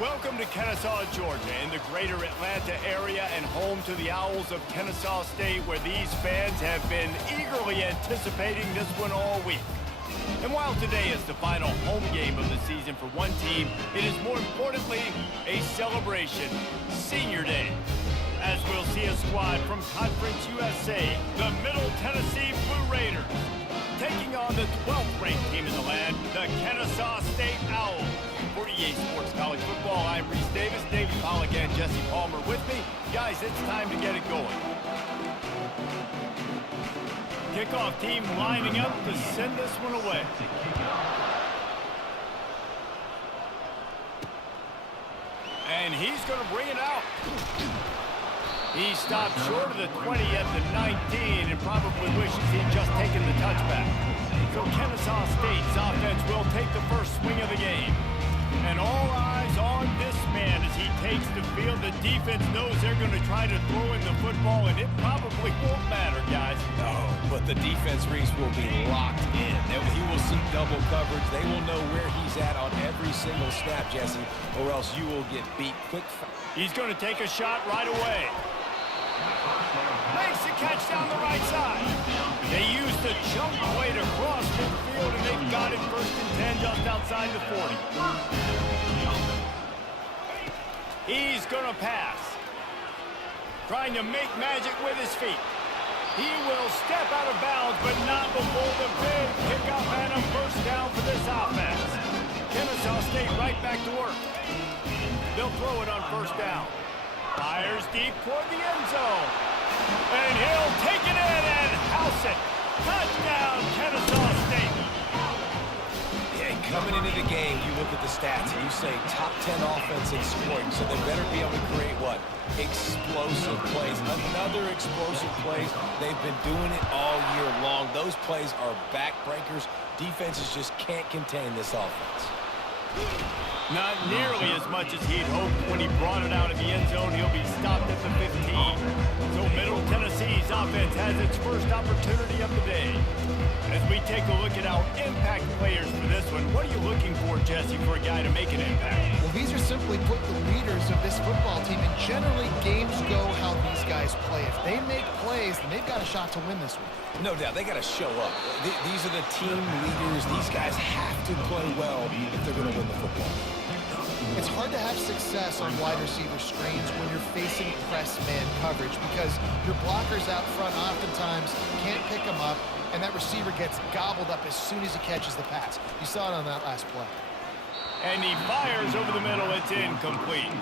Welcome to Kennesaw, Georgia, in the greater Atlanta area and home to the Owls of Kennesaw State, where these fans have been eagerly anticipating this one all week. And while today is the final home game of the season for one team, it is more importantly a celebration, Senior Day. As we'll see a squad from Conference USA, the Middle Tennessee Blue Raiders, taking on the 12th ranked team in the land, the Kennesaw State Owls. For EA Sports College Football, I'm Reese Davis, David Pollock, and Jesse Palmer with me. Guys, it's time to get it going. Kickoff team lining up to send this one away. And he's going to bring it out. He stopped short of the 20 at the 19 and probably wishes he'd just taken the touchback. So Kennesaw State's offense will take the first swing of the game. And all eyes on this man as he takes the field. The defense knows they're going to try to throw in the football, and it probably won't matter, guys. No, but the defense, Reese, will be locked in. He will see double coverage. They will know where he's at on every single snap, Jesse, or else you will get beat quick. He's going to take a shot right away. Makes the catch down the right side. They used the jump play to cross midfield, and they've got it first and 10 just outside the 40. He's going to pass. Trying to make magic with his feet. He will step out of bounds, but not before the big kickoff and a first down for this offense. Kennesaw State right back to work. They'll throw it on first down. Fires deep toward the end zone. And he'll take it in and house it. Touchdown, Kennesaw State. Yeah, coming into the game, you look at the stats and you say top 10 offense in scoring, so they better be able to create what? Explosive plays. Another explosive plays. They've been doing it all year long. Those plays are backbreakers. Defenses just can't contain this offense. Not nearly as much as he'd hoped when he brought it out of the end zone. He'll be stopped at the 15. So Middle Tennessee's offense has its first opportunity of the day. As we take a look at our impact players for this one, what are you looking for, Jesse, for a guy to make an impact? Well, these are simply put the leaders of this football team, and generally games go how these guys play. If they make plays, then they've got a shot to win this one. No doubt, they got to show up. These are the team leaders. These guys have to play well if they're going to win the football. It's hard to have success on wide receiver screens when you're facing press man coverage because your blockers out front oftentimes can't pick them up, and that receiver gets gobbled up as soon as he catches the pass. You saw it on that last play. And he fires over the middle. It's incomplete.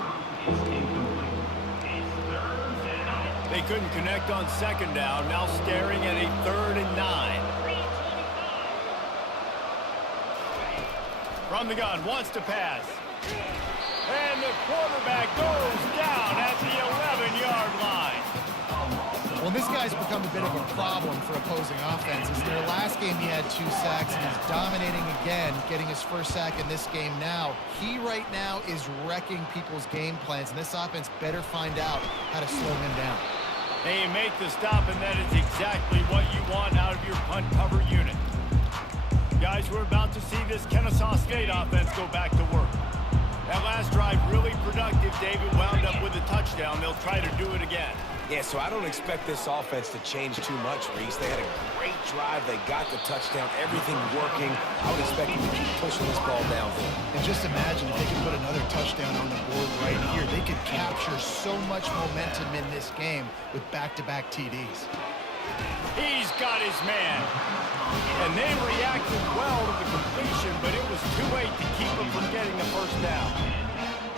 They couldn't connect on second down. Now staring at a 3rd and 9. From the gun, wants to pass. And the quarterback goes down at the 11-yard line. Well, this guy's become a bit of a problem for opposing offenses. In their last game, he had 2 sacks, and he's dominating again, getting his first sack in this game now. He right now is wrecking people's game plans, and this offense better find out how to slow him down. They make the stop, and that is exactly what you want out of your punt cover unit. Guys, we're about to see this Kennesaw State offense go back to work. That last drive really productive. David wound up with a touchdown. They'll try to do it again. Yeah, so I don't expect this offense to change too much, Reese. They had a great drive. They got the touchdown. Everything working. I would expect them to keep pushing this ball downhill. And just imagine if they could put another touchdown on the board right here. They could capture so much momentum in this game with back-to-back TDs. He's got his man. And they reacted well to the completion, but it was too late to keep him from getting the first down.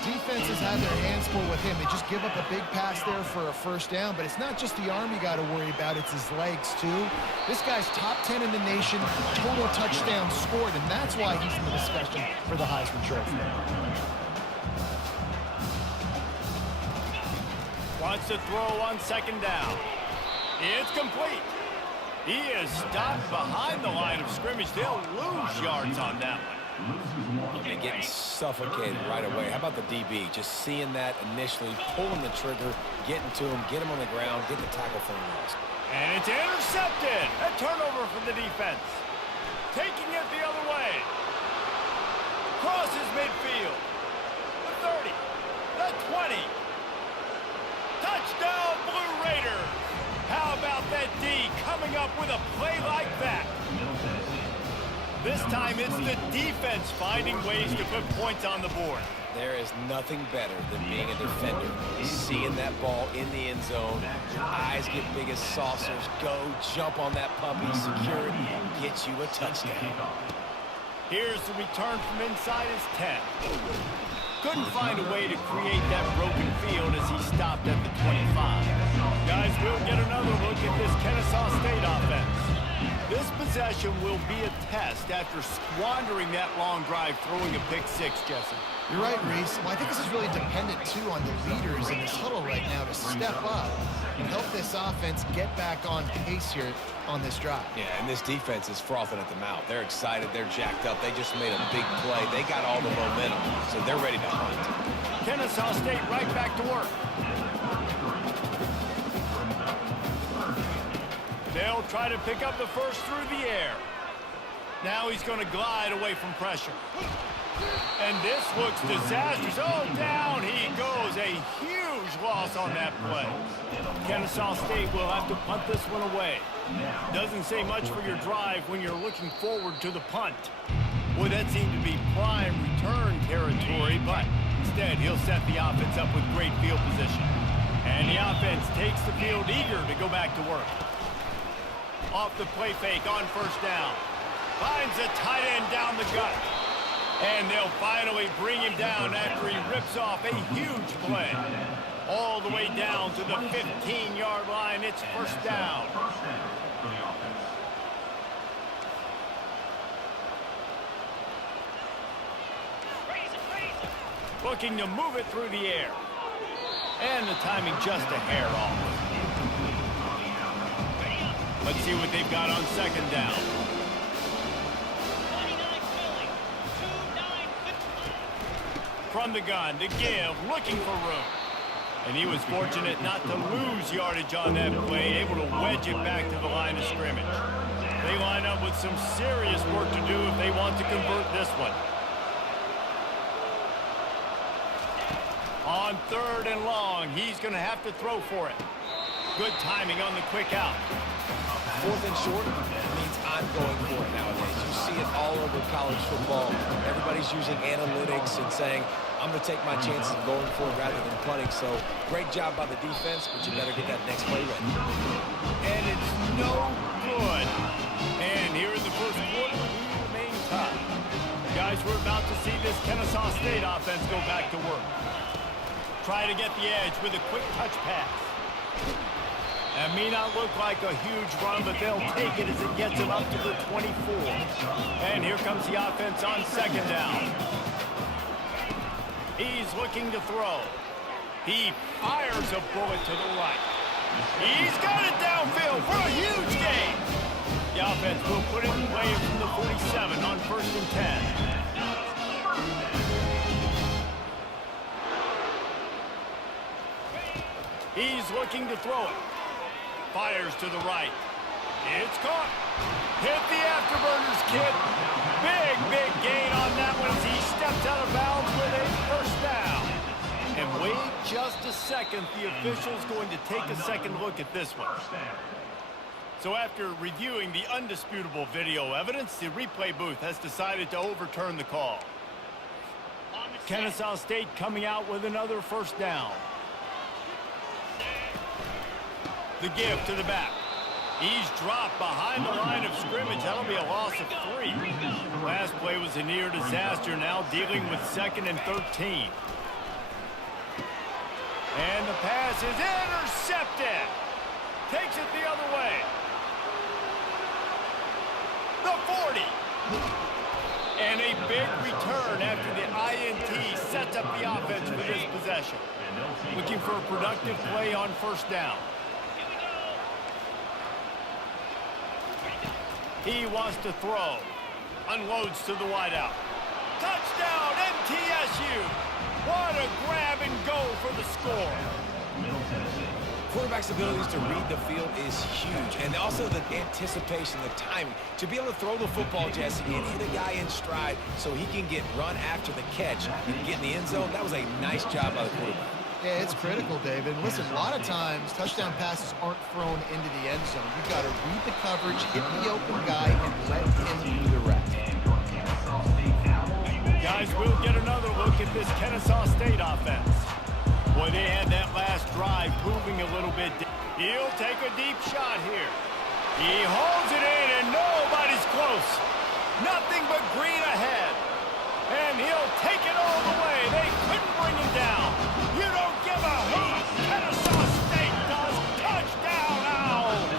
Defenses have their hands full with him. They just give up a big pass there for a first down, but it's not just the arm you got to worry about, it's his legs too. This guy's top 10 in the nation, total touchdowns scored, and that's why he's in the discussion for the Heisman Trophy. Wants to throw on second down. It's complete. He is stopped behind the line of scrimmage. They'll lose yards on that one. And getting suffocated right away. How about the DB? Just seeing that initially, pulling the trigger, getting to him, get him on the ground, get the tackle for him. And it's intercepted. A turnover for the defense. Taking it the other way. Crosses midfield. The 30. Touchdown, Blue Raiders! How about that D coming up with a play like that? This time it's the defense finding ways to put points on the board. There is nothing better than being a defender. Seeing that ball in the end zone, your eyes get big as saucers. Go, jump on that puppy, secure it, get you a touchdown. Here's the return from inside his 10. Couldn't find a way to create that broken field as he stopped at the 25. Guys, we'll get another look at this Kennesaw State offense. This possession will be a test after squandering that long drive throwing a pick six, Jesse. You're right, Reese. Well, I think this is really dependent, too, on the leaders in this huddle right now to step up and help this offense get back on pace here on this drive. Yeah, and this defense is frothing at the mouth. They're excited. They're jacked up. They just made a big play. They got all the momentum, so they're ready to hunt. Kennesaw State right back to work. They'll try to pick up the first through the air. Now he's going to glide away from pressure. And this looks disastrous. Oh, down he goes. A huge loss on that play. Kennesaw State will have to punt this one away. Doesn't say much for your drive when you're looking forward to the punt. Boy, that seemed to be prime return territory, but instead he'll set the offense up with great field position. And the offense takes the field eager to go back to work. Off the play fake on first down. Finds a tight end down the gut. And they'll finally bring him down after he rips off a huge play. All the way down to the 15-yard line. It's first down. Looking to move it through the air. And the timing just a hair off. Let's see what they've got on second down. From the gun to give, looking for room. And he was fortunate not to lose yardage on that play, able to wedge it back to the line of scrimmage. They line up with some serious work to do if they want to convert this one. On third and long, he's going to have to throw for it. Good timing on the quick out. Fourth and short means I'm going for it nowadays. You see it all over college football. Everybody's using analytics and saying, I'm going to take my chances of going for it rather than punting. So great job by the defense, but you better get that next play ready. And it's no good. And here in the first quarter, we remain tied. Guys, we're about to see this Kennesaw State offense go back to work. Try to get the edge with a quick touch pass. That may not look like a huge run, but they'll take it as it gets them up to the 24. And here comes the offense on second down. He's looking to throw. He fires a bullet to the right. He's got it downfield for a huge gain. The offense will put it in play from the 47 on first and 10. He's looking to throw it. Fires to the right. It's caught. Hit the afterburners, kid. Big gain on that one as he steps out of bounds with a first down. And wait just a second. The official's going to take a second look at this one. So after reviewing the undisputable video evidence, the replay booth has decided to overturn the call. Kennesaw State coming out with another first down. The give to the back. He's dropped behind the line of scrimmage. That'll be a loss of 3. Last play was a near disaster, now dealing with second and 13. And the pass is intercepted. Takes it the other way. The 40. And a big return after the INT sets up the offense for this possession. Looking for a productive play on first down. He wants to throw. Unloads to the wideout. Touchdown, MTSU. What a grab and go for the score. Quarterback's abilities to read the field is huge. And also the anticipation, the timing. To be able to throw the football, Jesse, and hit a guy in stride so he can get run after the catch and get in the end zone, that was a nice job by the quarterback. Yeah, it's critical, David. And listen, a lot of times touchdown passes aren't thrown into the end zone. You've got to read the coverage, hit the open guy, and let him do the rest. Guys, we'll get another look at this Kennesaw State offense. Boy, they had that last drive moving a little bit. He'll take a deep shot here. He holds it in, and nobody's close. Nothing but green ahead. And he'll take it all the way. They couldn't bring him down. You don't give a hoot. Kennesaw State does. Touchdown, Owls.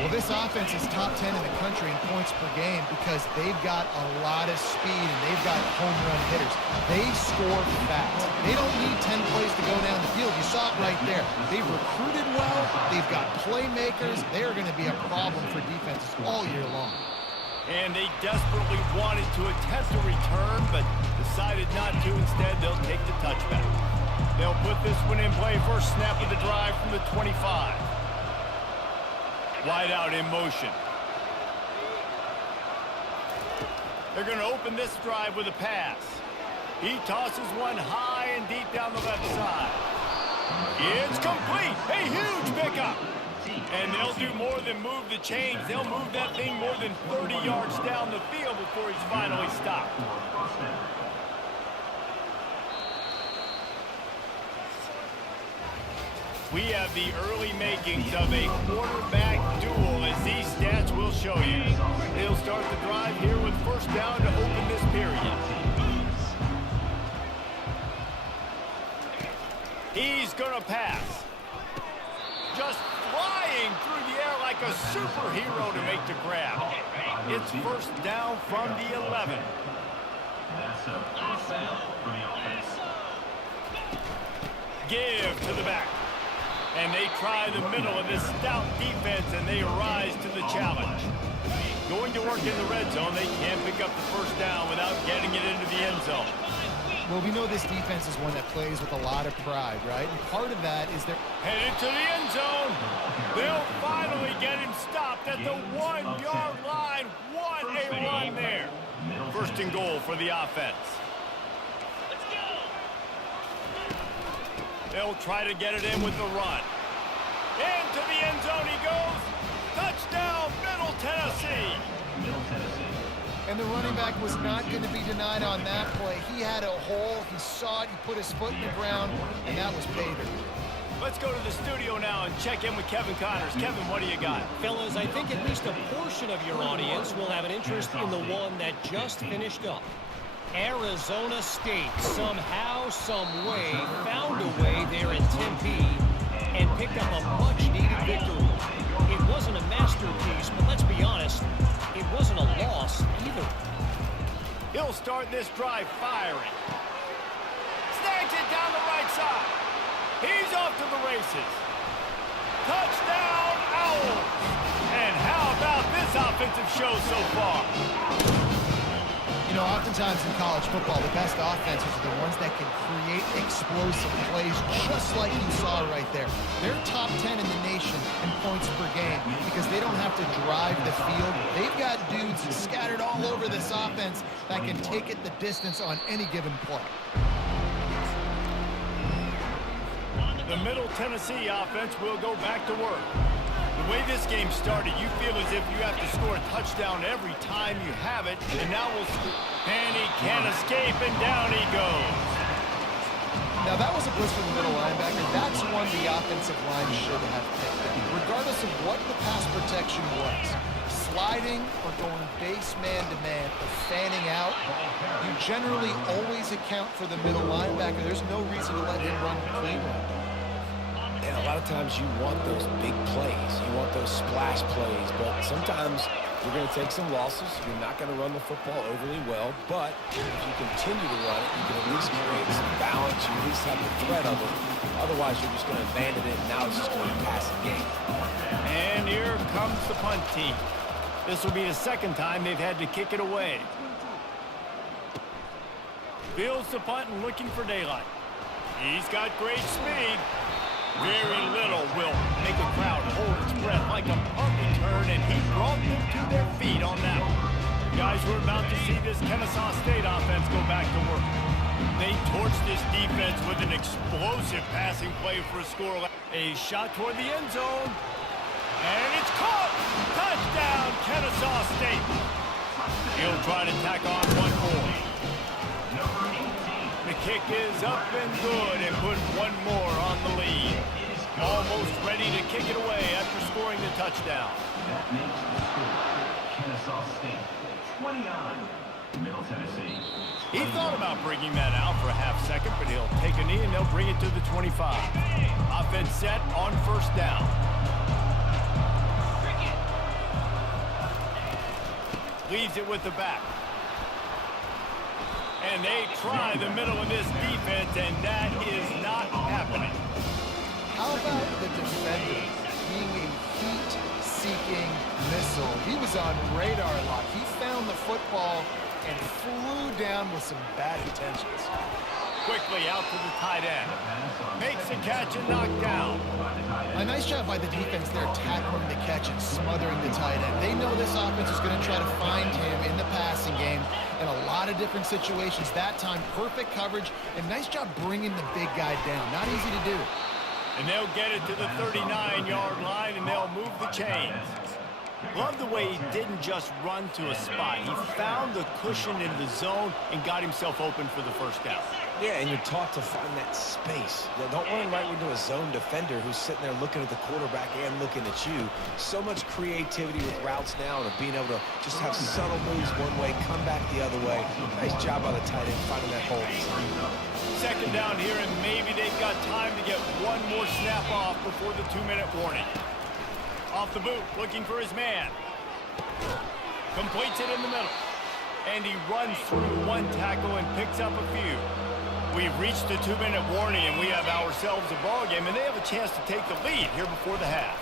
Well, this offense is top 10 in the country in points per game because they've got a lot of speed and they've got home run hitters. They score fast. They don't need 10 plays to go down the field. You saw it right there. They've recruited well. They've got playmakers. They are going to be a problem for defenses all year long. And they desperately wanted to attempt a return, but decided not to. Instead, they'll take the touchback. They'll put this one in play. First snap of the drive from the 25. Wide out in motion. They're going to open this drive with a pass. He tosses one high and deep down the left side. It's complete. A huge pickup. And they'll do more than move the chains. They'll move that thing more than 30 yards down the field before he's finally stopped. We have the early makings of a quarterback duel, as these stats will show you. They'll start the drive here with first down to open this period. He's going to pass. Just flying through the air like a superhero to make the grab. It's first down from the 11. Give to the back. And they try the middle of this stout defense, and they rise to the challenge. Going to work in the red zone, they can't pick up the first down without getting it into the end zone. Well, we know this defense is one that plays with a lot of pride, right? And part of that is they're headed to the end zone. They'll finally get him stopped at the 1-yard line. What a run there. First and goal for the offense. They'll try to get it in with the run. Into the end zone he goes. Touchdown, Middle Tennessee. And the running back was not going to be denied on that play. He had a hole. He saw it. He put his foot in the ground, and that was pay dirt. Let's go to the studio now and check in with Kevin Connors. Kevin, what do you got? Fellas, I think at least a portion of your audience will have an interest in the one that just finished up. Arizona State somehow, some way, found a way there in Tempe and picked up a much-needed victory. It wasn't a masterpiece, but let's be honest, it wasn't a loss either. He'll start this drive firing. Snags it down the right side. He's off to the races. Touchdown, Owls! And how about this offensive show so far? You know, oftentimes in college football, the best offenses are the ones that can create explosive plays, just like you saw right there. They're top 10 in the nation in points per game because they don't have to drive the field. They've got dudes scattered all over this offense that can take it the distance on any given play. The Middle Tennessee offense will go back to work. The way this game started, you feel as if you have to score a touchdown every time you have it, and now we'll score. And he can't escape, and down he goes. Now, that was a blitz from the middle linebacker. That's one the offensive line should have picked up, regardless of what the pass protection was. Sliding or going base man-to-man or fanning out, you generally always account for the middle linebacker. There's no reason to let him run cleanly. And a lot of times you want those big plays. You want those splash plays. But sometimes you're going to take some losses. You're not going to run the football overly well. But if you continue to run it, you can at least create some balance. You at least have the threat of it. Otherwise, you're just going to abandon it. And now it's just going to be a passing game. And here comes the punt team. This will be the second time they've had to kick it away. Fields the punt and looking for daylight. He's got great speed. Very little will make a crowd hold its breath like a punt return, and he brought them to their feet on that one. Guys, we're about to see this Kennesaw State offense go back to work. They torched this defense with an explosive passing play for a score. A shot toward the end zone. And it's caught! Touchdown, Kennesaw State! He'll try to tack on one more. The kick is up and good and put one more on the lead. Almost ready to kick it away after scoring the touchdown. That makes the score Kennesaw State 29, Middle Tennessee. He thought about bringing that out for a half second, but he'll take a knee and they'll bring it to the 25. Offense set on first down. Leaves it with the back. And they try the middle of this defense, and that is not happening. How about the defender being a heat-seeking missile? He was on radar lock. He found the football and flew down with some bad intentions. Quickly out to the tight end. Makes a catch and knocked down. A nice job by the defense there, tackling the catch and smothering the tight end. They know this offense is going to try to find him in the passing game in a lot of different situations. That time, perfect coverage, and nice job bringing the big guy down. Not easy to do. And they'll get it to the 39-yard line, and they'll move the chains. Love the way he didn't just run to a spot. He found the cushion in the zone and got himself open for the first down. Yeah, and you're taught to find that space. You don't run right into a zone defender who's sitting there looking at the quarterback and looking at you. So much creativity with routes now and being able to just have subtle moves one way, come back the other way. Nice job by the tight end finding that hole. Second down here, and maybe they've got time to get one more snap off before the 2-minute warning. Off the boot, looking for his man. Completes it in the middle. And he runs through one tackle and picks up a few. We've reached the 2-minute warning, and we have ourselves a ball game, and they have a chance to take the lead here before the half.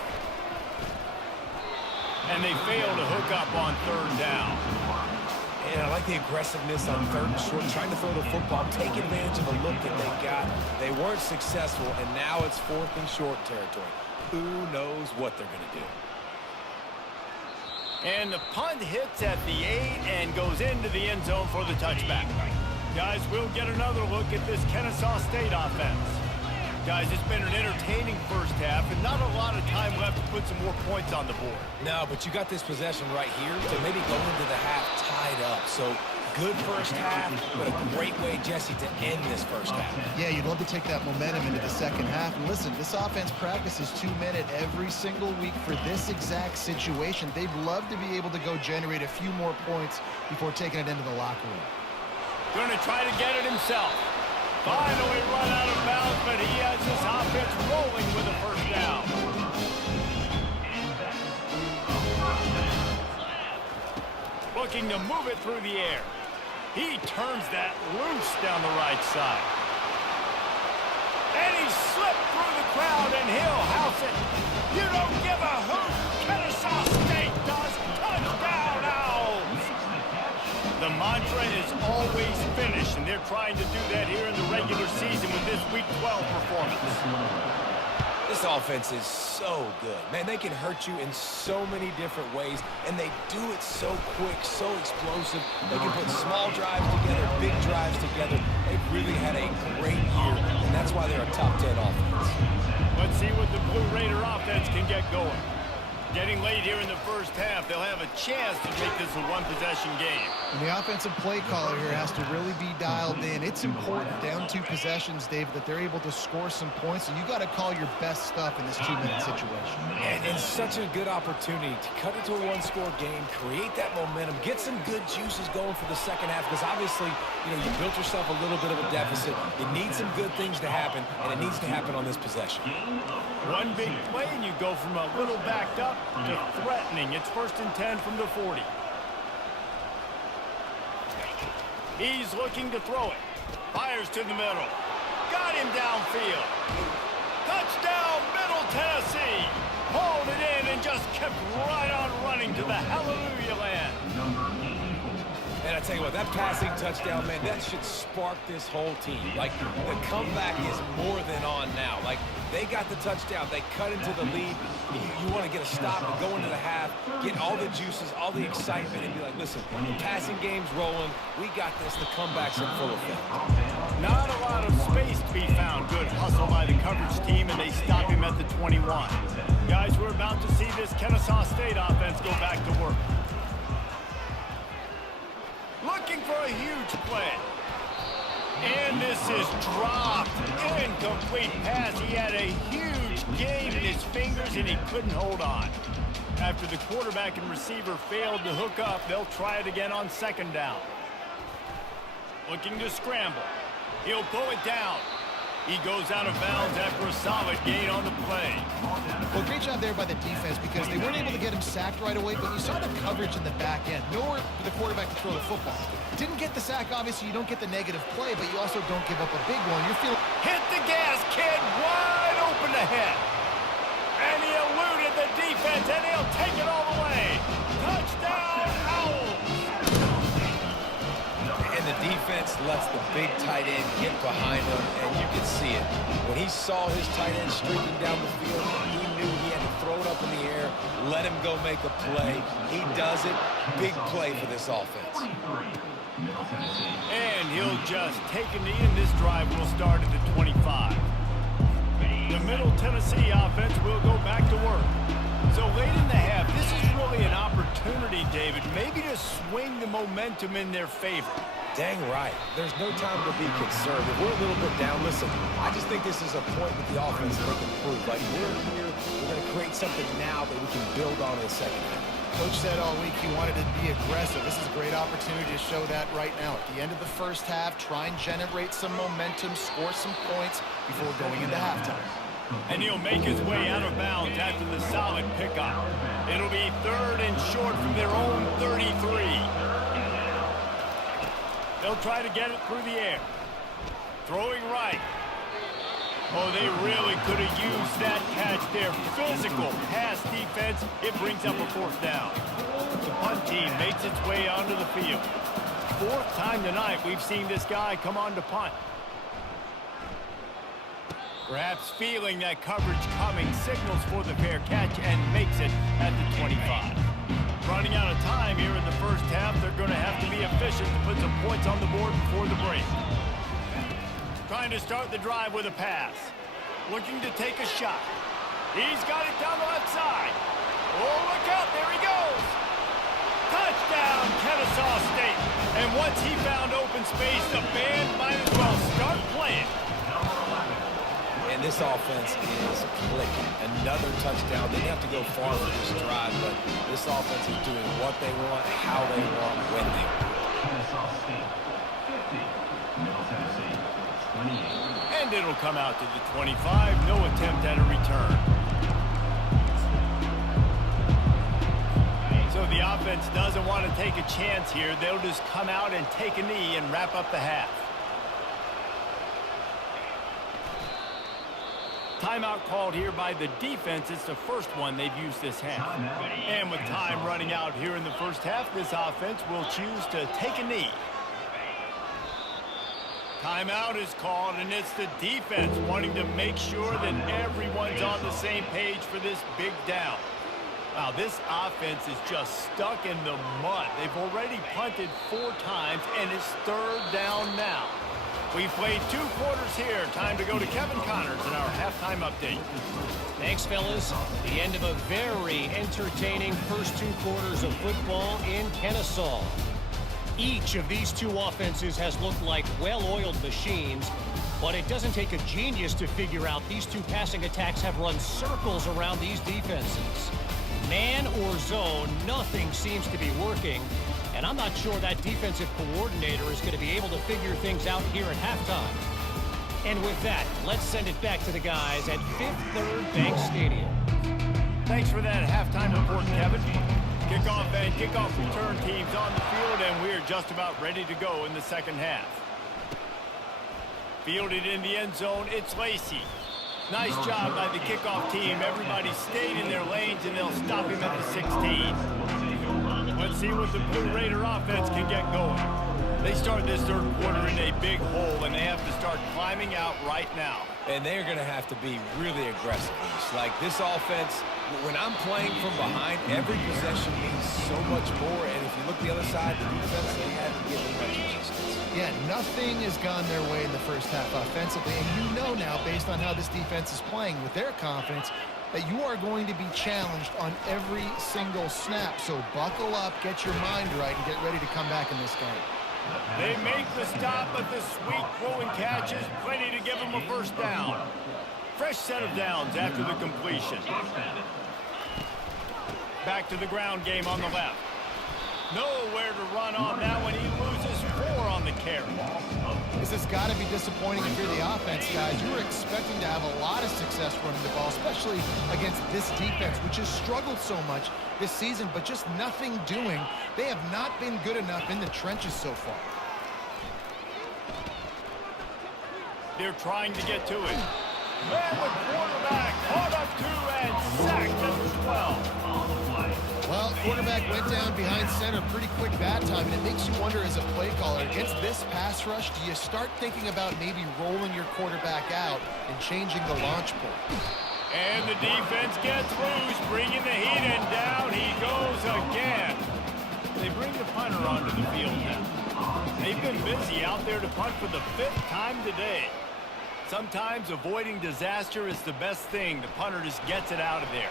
And they fail to hook up on third down. And I like the aggressiveness on third and short, trying to throw the football, take advantage of a look that they got. They weren't successful, and now it's fourth and short territory. Who knows what they're going to do? And the punt hits at the 8 and goes into the end zone for the touchback. Guys, we'll get another look at this Kennesaw State offense. Guys, it's been an entertaining first half and not a lot of time left to put some more points on the board. No, but you got this possession right here to maybe go into the half tied up. So good first half, but a great way, Jesse, to end this first half. Yeah, you'd love to take that momentum into the second half. And listen, this offense practices 2-minute every single week for this exact situation. They'd love to be able to go generate a few more points before taking it into the locker room. Going to try to get it himself. Finally run out of bounds, but he has his offense rolling with a first down. Looking to move it through the air. He turns that loose down the right side. And he slipped through the crowd, and he'll house it. You don't give a hoot. Kennesaw State does. Touchdown, Owls. The mantra is always finish, and they're trying to do that here in the regular season with this Week 12 performance. This offense is so good. Man, they can hurt you in so many different ways, and they do it so quick, so explosive. They can put small drives together, big drives together. They've really had a great year, and that's why they're a top 10 offense. Let's see what the Blue Raider offense can get going. Getting late here in the first half, they'll have a chance to make this a one-possession game. And the offensive play caller here has to really be dialed in. It's important, down 2 possessions, Dave, that they're able to score some points, and you got to call your best stuff in this 2-minute situation. And it's such a good opportunity to cut it to a one-score game, create that momentum, get some good juices going for the second half, because obviously, you built yourself a little bit of a deficit. You need some good things to happen, and it needs to happen on this possession. One big play, and you go from a little backed up to threatening. It's 1st and 10 from the 40. He's looking to throw it. Fires to the middle. Got him downfield. Touchdown, Middle Tennessee. Hauled it in and just kept right on running to the hallelujah land. And I tell you what, that passing touchdown, man, that should spark this whole team. Like, the comeback is more than on now. Like, they got the touchdown. They cut into the lead. You want to get a stop and go into the half, get all the juices, all the excitement, and be like, listen, the passing game's rolling. We got this. The comeback's in full effect. Not a lot of space to be found. Good hustle by the coverage team, and they stop him at the 21. Guys, we're about to see this Kennesaw State offense go back to work. Looking for a huge play. And this is dropped. Incomplete pass. He had a huge gain in his fingers, and he couldn't hold on. After the quarterback and receiver failed to hook up, they'll try it again on second down. Looking to scramble. He'll pull it down. He goes out of bounds after a solid gain on the play. Well, great job there by the defense because they weren't able to get him sacked right away, but you saw the coverage in the back end. Nowhere for the quarterback to throw the football. Didn't get the sack, obviously. You don't get the negative play, but you also don't give up a big one. You're feeling... Hit the gas, kid. Wide open ahead. And he eluded the defense, and he'll take it all the way. Touchdown, Owls. And the defense lets the big tight end get behind him, and you can see it. When he saw his tight end streaking down the field, he knew he had to throw it up in the air, let him go make a play. He does it. Big play for this offense. And he'll just take a knee, and this drive will start at the 25. The Middle Tennessee offense will go back to work. So late in the half, this is really an opportunity, David, maybe to swing the momentum in their favor. Dang right. There's no time to be concerned. If we're a little bit down, listen, I just think this is a point with the offense that they can prove. Like, we're here, we're going to create something now that we can build on in the second half. Coach said all week he wanted to be aggressive. This is a great opportunity to show that right now. At the end of the first half, try and generate some momentum, score some points before going into halftime. And he'll make his way out of bounds after the solid pickup. It'll be 3rd and short from their own 33. They'll try to get it through the air. Throwing right. Oh, they really could have used that catch there. Physical pass defense. It brings up a 4th down. The punt team makes its way onto the field. 4th time tonight we've seen this guy come on to punt. Perhaps feeling that coverage coming, signals for the fair catch and makes it at the 25. Running out of time here in the first half, they're going to have to be efficient to put some points on the board before the break. Trying to start the drive with a pass. Looking to take a shot. He's got it down the left side. Oh, look out, there he goes. Touchdown, Kennesaw State. And once he found open space, the band might as well start playing. And this offense is clicking. Another touchdown. They didn't have to go far for this drive, but this offense is doing what they want, how they want, when they want. Kennesaw State, 50. Middle Tennessee, 28. And it'll come out to the 25. No attempt at a return. So the offense doesn't want to take a chance here. They'll just come out and take a knee and wrap up the half. Timeout called here by the defense. It's the first one they've used this half. And with time running out here in the first half, this offense will choose to take a knee. Timeout is called, and it's the defense wanting to make sure that everyone's on the same page for this big down. Wow, this offense is just stuck in the mud. They've already punted 4 times, and it's 3rd down now. We've played 2 quarters here. Time to go to Kevin Connors in our halftime update. Thanks, fellas. The end of a very entertaining first 2 quarters of football in Kennesaw. Each of these 2 offenses has looked like well-oiled machines, but it doesn't take a genius to figure out these 2 passing attacks have run circles around these defenses. Man or zone, nothing seems to be working. And I'm not sure that defensive coordinator is going to be able to figure things out here at halftime. And with that, let's send it back to the guys at Fifth Third Bank Stadium. Thanks for that halftime report, Kevin. Kickoff and kickoff return teams on the field, and we're just about ready to go in the second half. Fielded in the end zone, it's Lacey. Nice job by the kickoff team. Everybody stayed in their lanes, and they'll stop him at the 16. Let's see what the Blue Raider offense can get going. They start this third quarter in a big hole, and they have to start climbing out right now. And they're going to have to be really aggressive. Like this offense, when I'm playing from behind, every possession means so much more. And if you look the other side, the defense, they haven't given much resistance. Yeah, nothing has gone their way in the first half offensively. And you know now, based on how this defense is playing with their confidence, that you are going to be challenged on every single snap. So buckle up, get your mind right, and get ready to come back in this game. They make the stop, but the sweet throwing catch is plenty to give them a first down. Fresh set of downs after the completion. Back to the ground game on the left. Nowhere to run on that one. He loses 4 on the carry. This has got to be disappointing if you're the offense, guys. You were expecting to have a lot of success running the ball, especially against this defense, which has struggled so much this season, but just nothing doing. They have not been good enough in the trenches so far. They're trying to get to it. And the quarterback caught up 2 and sacked at the 12. Well, quarterback went down behind center pretty quick that time, and it makes you wonder as a play caller, against this pass rush, do you start thinking about maybe rolling your quarterback out and changing the launch point? And the defense gets loose, bringing the heat, and down he goes again. They bring the punter onto the field now. They've been busy out there to punt for the 5th time today. Sometimes avoiding disaster is the best thing. The punter just gets it out of there.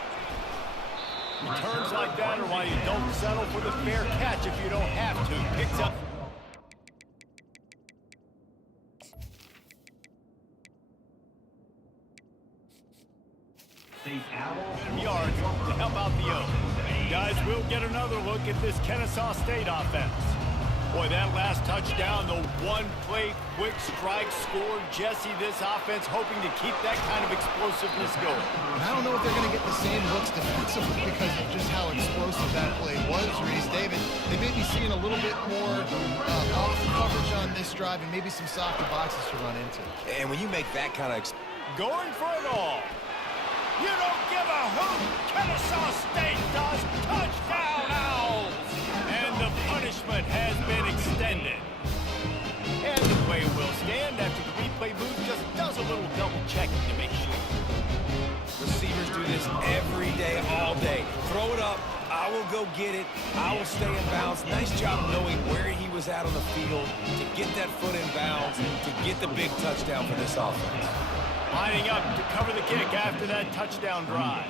Returns like that are why you don't settle for the fair catch if you don't have to. Picks up. Yards to help out the O. Guys, we'll get another look at this Kennesaw State offense. Boy, that last touchdown, the one-play quick strike scored. Jesse, this offense hoping to keep that kind of explosiveness going. I don't know if they're going to get the same looks defensively because of just how explosive that play was, Reese. David, they may be seeing a little bit more off coverage on this drive and maybe some softer boxes to run into. And when you make that kind of... Going for it all. You don't give a hoot. Kennesaw State does. Touchdown, Owls. And the punishment has been extended. And the play will stand after the replay booth just does a little double checking to make sure. Receivers do this every day, all day. Throw it up. I will go get it. I will stay in bounds. Nice job knowing where he was at on the field to get that foot in bounds, to get the big touchdown for this offense. Lining up to cover the kick after that touchdown drive.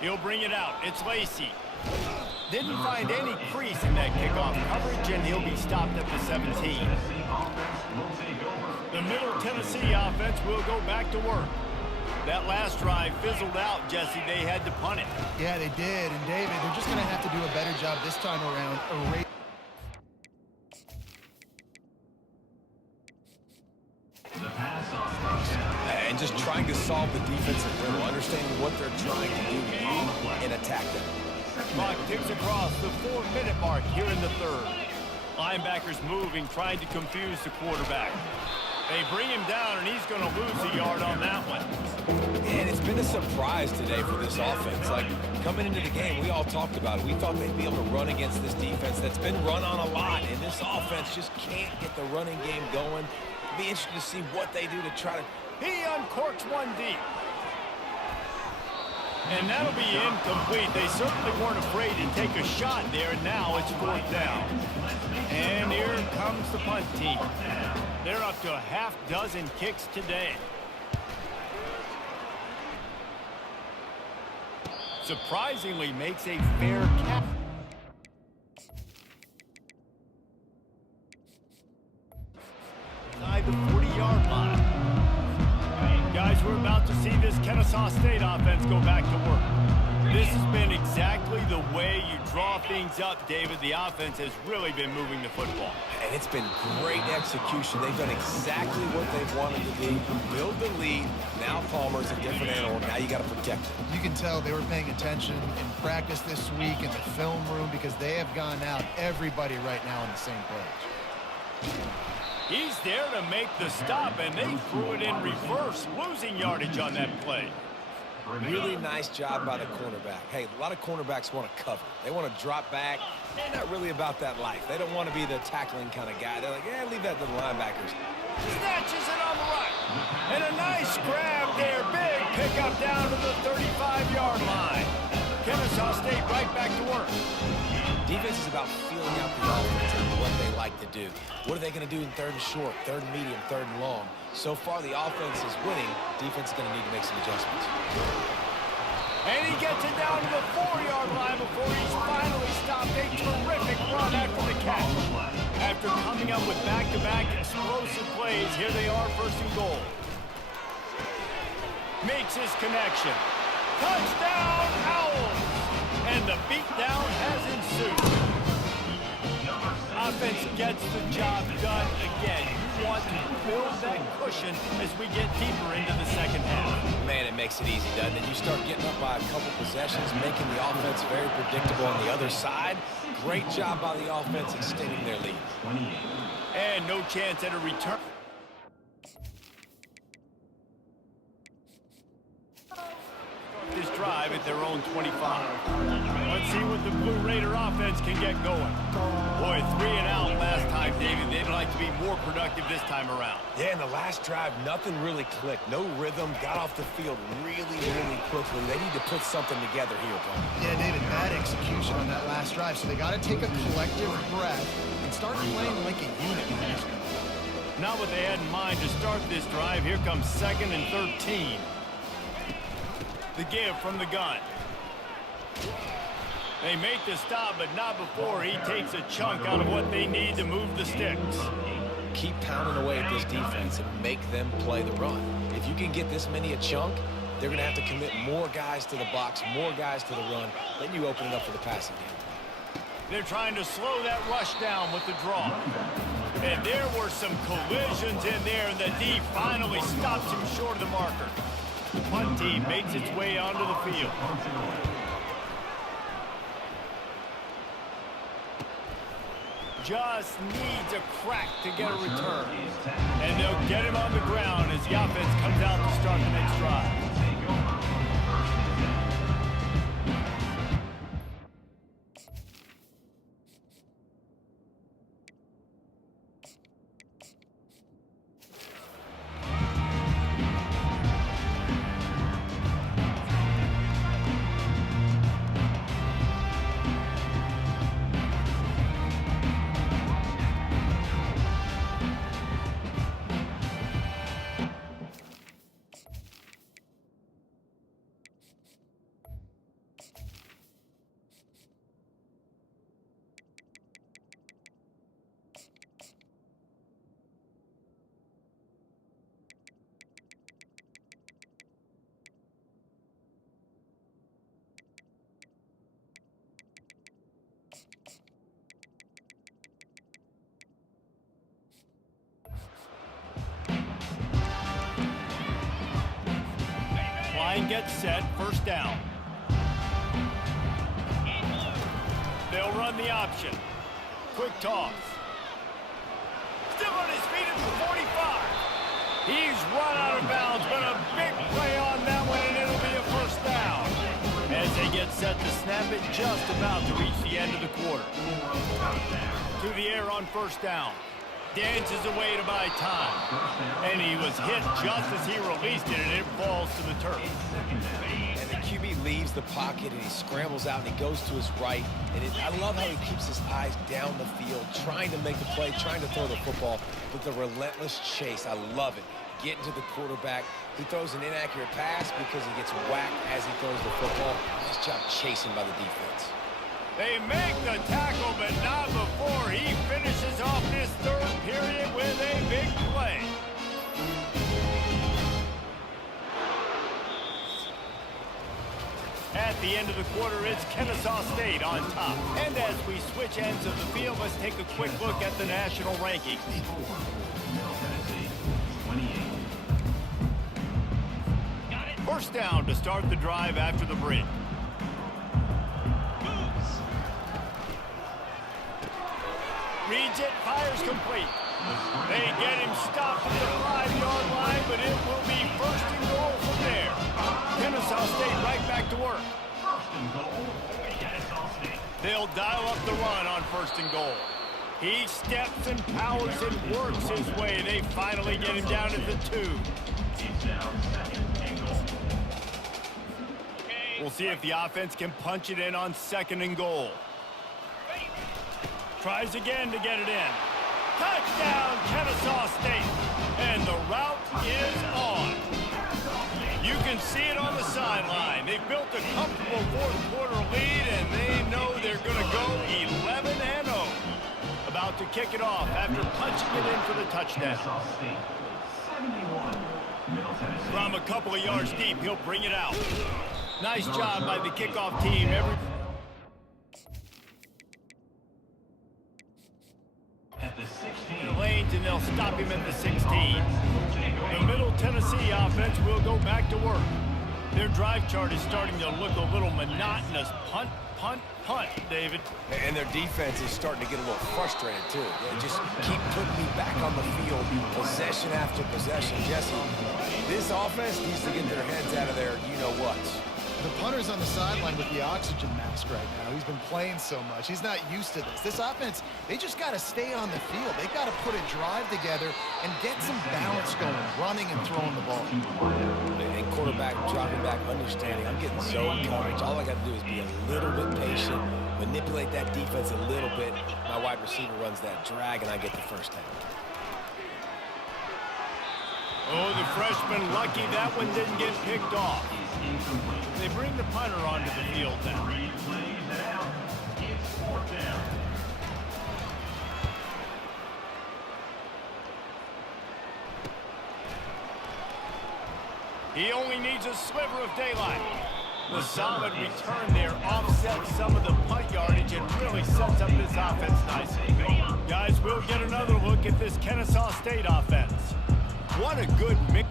He'll bring it out. It's Lacey. Didn't find any crease in that kickoff coverage, and he'll be stopped at the 17. The Middle Tennessee offense will go back to work. That last drive fizzled out, Jesse. They had to punt it. Yeah, they did. And, David, they're just going to have to do a better job this time around. And just trying to solve the defensive riddle, understanding what they're trying to do and attack them. Clock ticks across the 4-minute mark here in the third. Linebackers moving, trying to confuse the quarterback. They bring him down, and he's going to lose a yard on that one. And it's been a surprise today for this offense. Like, coming into the game, we all talked about it. We thought they'd be able to run against this defense that's been run on a lot, and this offense just can't get the running game going. It'll be interesting to see what they do to try to... He uncorks one deep. And that'll be incomplete. They certainly weren't afraid to take a shot there, and now it's 4th down. And here comes the punt team. They're up to a half-dozen kicks today. Surprisingly makes a fair catch. Inside the 40-yard line. Guys, we're about to see this Kennesaw State offense go back to work. This has been exactly the way you draw things up, David. The offense has really been moving the football. And it's been great execution. They've done exactly what they've wanted to do. Build the lead. Now Palmer's a different animal. Now you got to protect him. You can tell they were paying attention in practice this week in the film room because they have gone out, everybody right now on the same page. He's there to make the stop, and they threw it in reverse, losing yardage on that play. Really nice job by the cornerback. Hey, a lot of cornerbacks want to cover. They want to drop back. They're not really about that life. They don't want to be the tackling kind of guy. They're like, yeah, leave that to the linebackers. Snatches it on the right. And a nice grab there. Big pickup down to the 35-yard line. Kennesaw State right back to work. Defense is about feeling out the offense and what they like to do. What are they going to do in third and short, third and medium, third and long? So far, the offense is winning. Defense is going to need to make some adjustments. And he gets it down to the 4-yard line before he's finally stopped. A terrific run after the catch. After coming up with back-to-back explosive plays, here they are, first and goal. Makes his connection. Touchdown, Owls! And the beatdown has ensued. Offense gets the job done again. You want to build that cushion as we get deeper into the second half. Man, it makes it easy, doesn't it? You start getting up by a couple possessions, making the offense very predictable on the other side. Great job by the offense extending their lead. And no chance at a return. This drive at their own 25. Let's see what the Blue Raider offense can get going. Boy, 3 and out last time, David. They'd like to be more productive this time around. Yeah, in the last drive, nothing really clicked. No rhythm, got off the field really quickly. They need to put something together here, bro. Yeah, David, bad execution on that last drive, so they got to take a collective breath and start playing like a unit. Not what they had in mind to start this drive. Here comes 2nd and 13. The give from the gun. They make the stop, but not before he takes a chunk out of what they need to move the sticks. Keep pounding away at this defense and make them play the run. If you can get this many a chunk, they're going to have to commit more guys to the box, more guys to the run. Then you open it up for the passing game. They're trying to slow that rush down with the draw. And there were some collisions in there, and the D finally stops him short of the marker. The punt team makes its way onto the field. Just needs a crack to get a return. And they'll get him on the ground as the offense comes out to start the next drive. Line gets set, first down. They'll run the option. Quick toss. Still on his feet at the 45. He's run out of bounds, but a big play on that one, and it'll be a first down. As they get set to snap it, just about to reach the end of the quarter. To the air on first down. Dances away to buy time. And he was hit just as he released it, and it falls to the turf. And the QB leaves the pocket, and he scrambles out, and he goes to his right. And I love how he keeps his eyes down the field, trying to make the play, trying to throw the football with the relentless chase. I love it. Getting to the quarterback. He throws an inaccurate pass because he gets whacked as he throws the football. Nice job chasing by the defense. They make the tackle, but not before he finishes off this third period with a big play. At the end of the quarter, it's Kennesaw State on top. And as we switch ends of the field, let's take a quick look at the national rankings. First down to start the drive after the break. Reads it, fires complete. They get him stopped at the 5-yard line, but it will be first and goal from there. Kennesaw Kennesaw State right back to work. First and goal, Kennesaw State. They'll dial up the run on 1st and goal. He steps and powers and works his way. They finally get him down at the 2. He's down 2nd and goal. We'll see if the offense can punch it in on 2nd and goal. Tries again to get it in. Touchdown, Kennesaw State. And the route is on. You can see it on the sideline. They've built a comfortable 4th quarter lead, and they know they're going to go 11-0. About to kick it off after punching it in for the touchdown. Kennesaw State, 71. Middle Tennessee. From a couple of yards deep, he'll bring it out. Nice job by the kickoff team. At the 16. Lanes, and they'll stop him at the 16. The Middle Tennessee offense will go back to work. Their drive chart is starting to look a little monotonous. Punt, punt, punt, David. And their defense is starting to get a little frustrated, too. They just keep putting me back on the field, possession after possession. Jesse, this offense needs to get their heads out of their you-know-whats. The punter's on the sideline with the oxygen mask right now. He's been playing so much. He's not used to this. This offense, they just got to stay on the field. They've got to put a drive together and get some balance going, running and throwing the ball. And quarterback dropping back, understanding. I'm getting zone coverage. All I got to do is be a little bit patient, manipulate that defense a little bit. My wide receiver runs that drag, and I get the first down. Oh, the freshman lucky that one didn't get picked off. They bring the punter onto the field now. 3 plays out. It's 4th down. He only needs a sliver of daylight. The solid return there offsets some of the punt yardage and really sets up this offense nicely. Guys, we'll get another look at this Kennesaw State offense. What a good mix.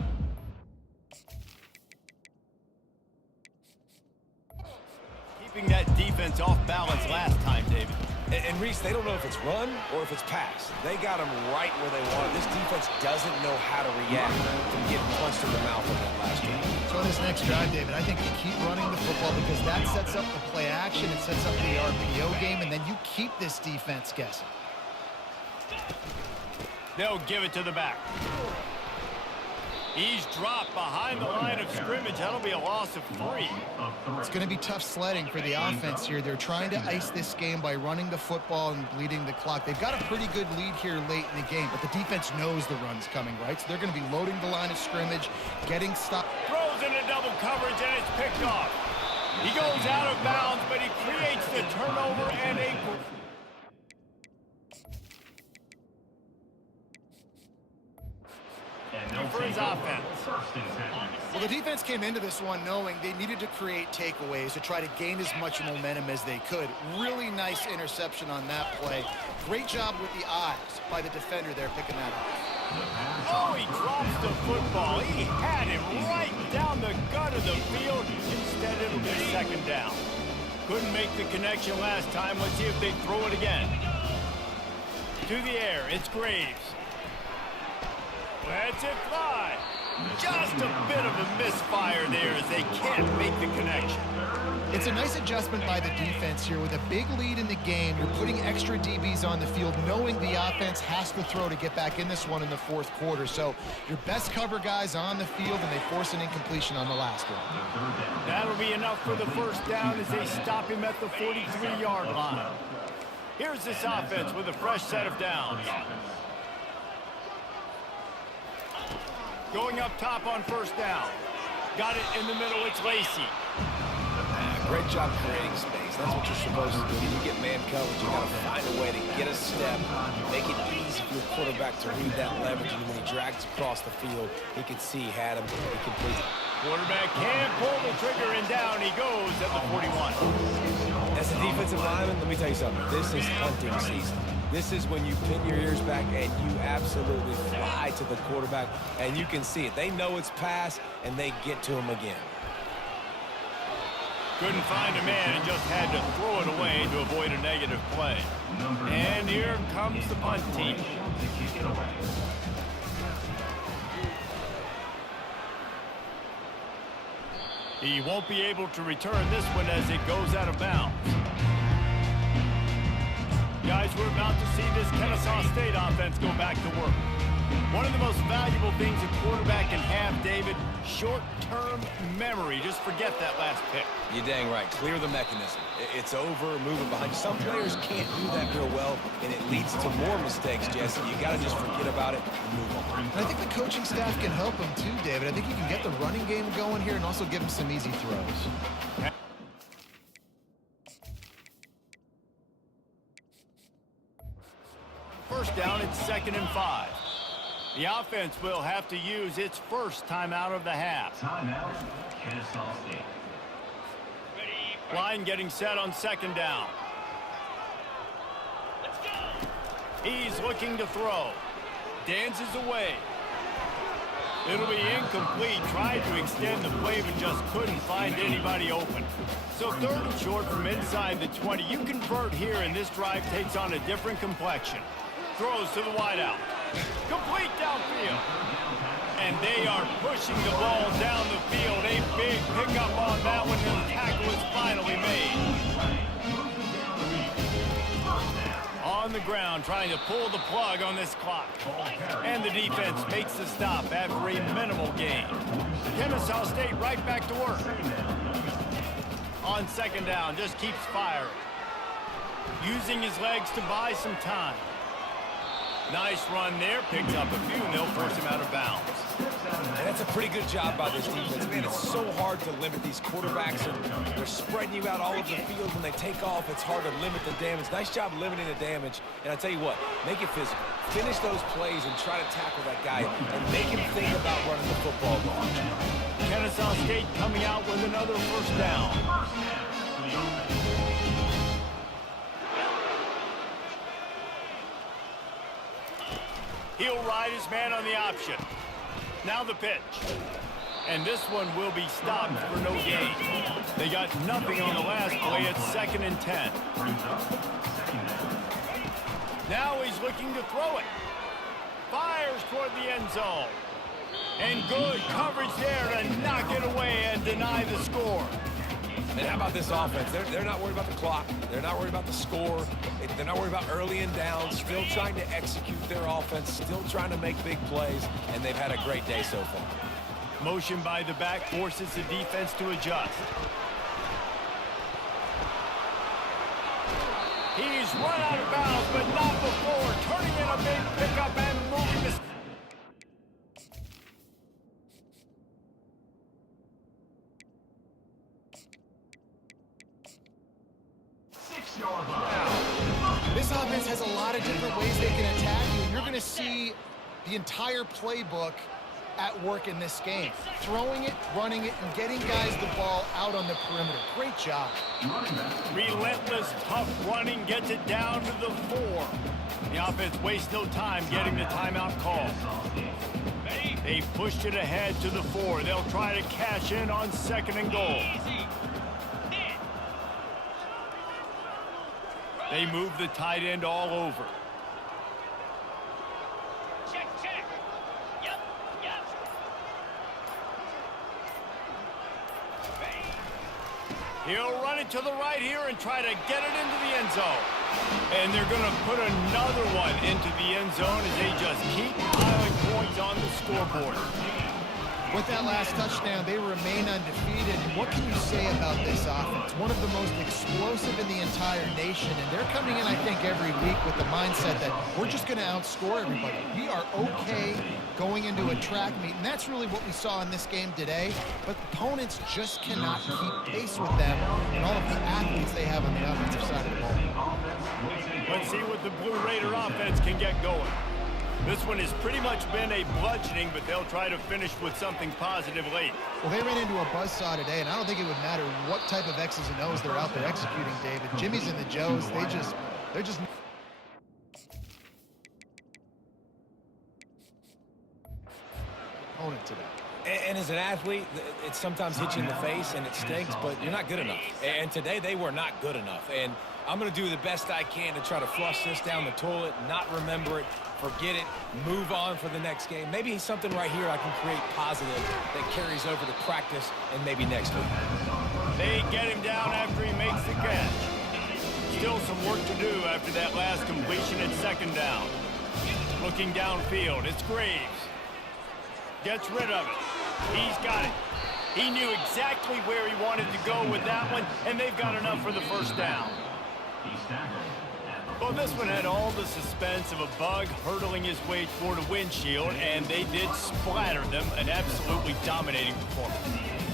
Keeping that defense off balance last time, David. And Reese, they don't know if it's run or if it's pass. They got them right where they want it. This defense doesn't know how to react from getting punched in the mouth on that last game. So on this next drive, David, I think you keep running the football because that sets up the play action, it sets up the RPO game, and then you keep this defense guessing. They'll give it to the back. He's dropped behind the line of scrimmage. That'll be a loss of 3. It's going to be tough sledding for the offense here. They're trying to ice this game by running the football and bleeding the clock. They've got a pretty good lead here late in the game, but the defense knows the run's coming, right? So they're going to be loading the line of scrimmage, getting stopped. Throws into double coverage, and it's picked off. He goes out of bounds, but he creates the turnover and a... for his offense. Well, the defense came into this one knowing they needed to create takeaways to try to gain as much momentum as they could. Really nice interception on that play. Great job with the eyes by the defender there picking that up. Oh, he drops the football. He had him right down the gut of the field. Instead, it'll be 2nd down. Couldn't make the connection last time. Let's see if they throw it again. To the air, it's Graves. Lets it fly. Just a bit of a misfire there as they can't make the connection. It's a nice adjustment by the defense here. With a big lead in the game, you're putting extra DBs on the field, knowing the offense has to throw to get back in this one in the 4th quarter. So your best cover guys on the field, and they force an incompletion on the last one. That'll be enough for the 1st down as they stop him at the 43-yard line. Here's this offense with a fresh set of downs. Going up top on 1st down. Got it in the middle, it's Lacey. Great job creating space. That's what you're supposed to do. When you get man coverage, you got to find a way to get a step, make it easy for your quarterback to read that leverage. And when he drags across the field, he can see he had him. He completes it. Quarterback can't pull the trigger, and down he goes at the 41. As a defensive lineman, let me tell you something. This is hunting season. This is when you pin your ears back and you absolutely fly to the quarterback, and you can see it. They know it's pass, and they get to him again. Couldn't find a man and just had to throw it away to avoid a negative play. And here comes the punt team. He won't be able to return this one as it goes out of bounds. Guys, we're about to see this Kennesaw State offense go back to work. One of the most valuable things a quarterback can have, David, short-term memory. Just forget that last pick. You're dang right. Clear the mechanism. It's over, move it behind you. Some players can't do that real well, and it leads to more mistakes, Jesse. You got to just forget about it and move on. And I think the coaching staff can help him too, David. I think you can get the running game going here and also give him some easy throws. First down, it's 2nd and 5. The offense will have to use its first timeout of the half. Timeout, Kennesaw State. Line getting set on 2nd down. He's looking to throw. Dances away. It'll be incomplete. Tried to extend the play, but just couldn't find anybody open. So 3rd and short from inside the 20. You convert here, and this drive takes on a different complexion. Throws to the wideout. Complete downfield. And they are pushing the ball down the field. A big pickup on that one, and the tackle is finally made. On the ground, trying to pull the plug on this clock. And the defense makes the stop after a minimal gain. Kennesaw State right back to work. On 2nd down, just keeps firing. Using his legs to buy some time. Nice run there, picks up a few, and they'll force him out of bounds. And that's a pretty good job by this defense. Man, it's so hard to limit these quarterbacks, and they're spreading you out all over the field. When they take off, it's hard to limit the damage. Nice job limiting the damage. And I tell you what, make it physical. Finish those plays and try to tackle that guy and make him think about running the football ball. Kennesaw State coming out with another first down. He'll ride his man on the option. Now the pitch. And this one will be stopped for no gain. They got nothing on the last play. It's 2nd and 10. Now he's looking to throw it. Fires toward the end zone. And good coverage there to knock it away and deny the score. And how about this offense? They're not worried about the clock. They're not worried about the score. They're not worried about early and down. Still trying to execute their offense. Still trying to make big plays. And they've had a great day so far. Motion by the back forces the defense to adjust. He's run out of bounds, but not before. Turning in a big pickup and moving this. This offense has a lot of different ways they can attack you, and you're going to see the entire playbook at work in this game. Throwing it, running it, and getting guys the ball out on the perimeter. Great job. Relentless, tough running gets it down to the 4. The offense wastes no time getting the timeout call. They pushed it ahead to the 4. They'll try to cash in on 2nd and goal. They move the tight end all over. Check, check. Yep, yep. He'll run it to the right here and try to get it into the end zone. And they're going to put another one into the end zone as they just keep piling points on the scoreboard. With that last touchdown, they remain undefeated. And what can you say about this offense? One of the most explosive in the entire nation. And they're coming in, I think, every week with the mindset that we're just going to outscore everybody. We are okay going into a track meet. And that's really what we saw in this game today. But opponents just cannot keep pace with them and all of the athletes they have on the offensive side of the ball. Let's see what the Blue Raider offense can get going. This one has pretty much been a bludgeoning, but they'll try to finish with something positive late. Well, they ran into a buzzsaw today, and I don't think it would matter what type of X's and O's they're out there executing, David. Jimmy's and the Joes, they're just opponent today. And as an athlete, it sometimes hits you in the face and it stinks, but you're not good enough. And today they were not good enough. And I'm going to do the best I can to try to flush this down the toilet, not remember it, forget it, move on for the next game. Maybe something right here I can create positive that carries over to practice and maybe next week. They get him down after he makes the catch. Still some work to do after that last completion at second down. Looking downfield, it's Graves. Gets rid of it. He's got it. He knew exactly where he wanted to go with that one, and they've got enough for the first down. Well, this one had all the suspense of a bug hurtling his way toward a windshield, and they did splatter them, an absolutely dominating performance.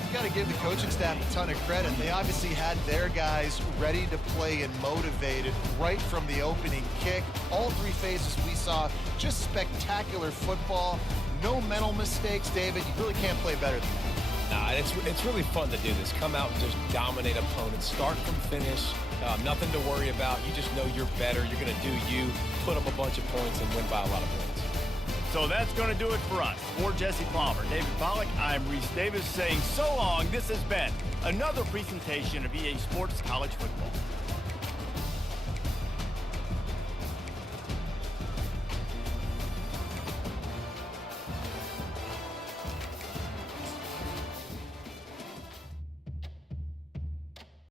You got to give the coaching staff a ton of credit. They obviously had their guys ready to play and motivated right from the opening kick. All three phases we saw, just spectacular football. No mental mistakes, David. You really can't play better than that. Nah, it's really fun to do this. Come out and just dominate opponents. Start from finish. Nothing to worry about. You just know you're better. You're going to do you, put up a bunch of points, and win by a lot of points. So that's going to do it for us. For Jesse Palmer, David Pollack, I'm Reese Davis saying so long. This has been another presentation of EA Sports College Football.